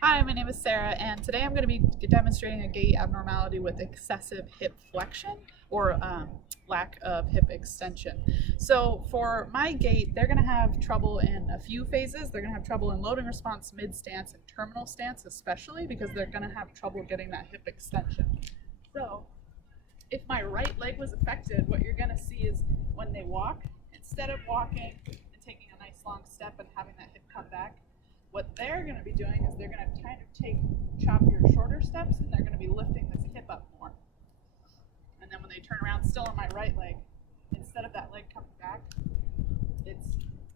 Hi, my name is Sarah, and today I'm going to be demonstrating a gait abnormality with excessive hip flexion or lack of hip extension. So for my gait, they're going to have trouble in a few phases. They're going to have trouble in loading response, mid stance, and terminal stance, especially because they're going to have trouble getting that hip extension. So if my right leg was affected, what you're going to see is when they walk, instead of walking and taking a nice long step and having that hip come back, what they're going to be doing is they're going to kind of take choppier, shorter steps, and they're going to be lifting this hip up more. And then when they turn around, still on my right leg, instead of that leg coming back, it's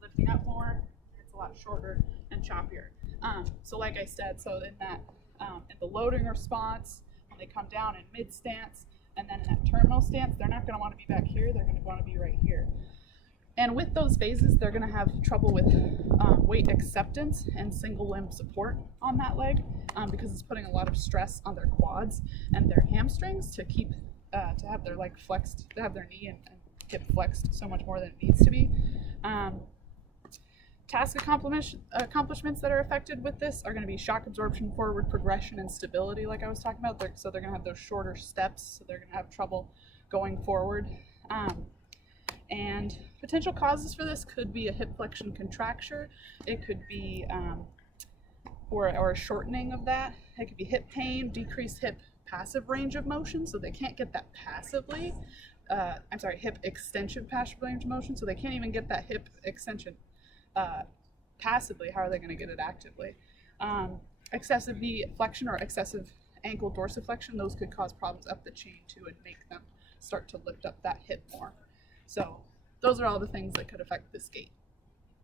lifting up more. It's a lot shorter and choppier. So like I said, so in that in the loading response, when they come down in mid stance, and then in that terminal stance, they're not going to want to be back here. They're going to want to be right here. And with those phases, they're going to have trouble with weight acceptance and single limb support on that leg because it's putting a lot of stress on their quads and their hamstrings to keep to have their leg flexed, to have their knee and hip flexed so much more than it needs to be. Task accomplishments that are affected with this are going to be shock absorption, forward progression, and stability, like I was talking about. So they're going to have those shorter steps, so they're going to have trouble going forward. And potential causes for this could be a hip flexion contracture. It could be, or a shortening of that. It could be hip pain, decreased hip passive range of motion, so they can't get that passively. Hip extension passive range of motion, so they can't even get that hip extension passively. How are they going to get it actively? Excessive knee flexion or excessive ankle dorsiflexion, those could cause problems up the chain too and make them start to lift up that hip more. So those are all the things that could affect this gait.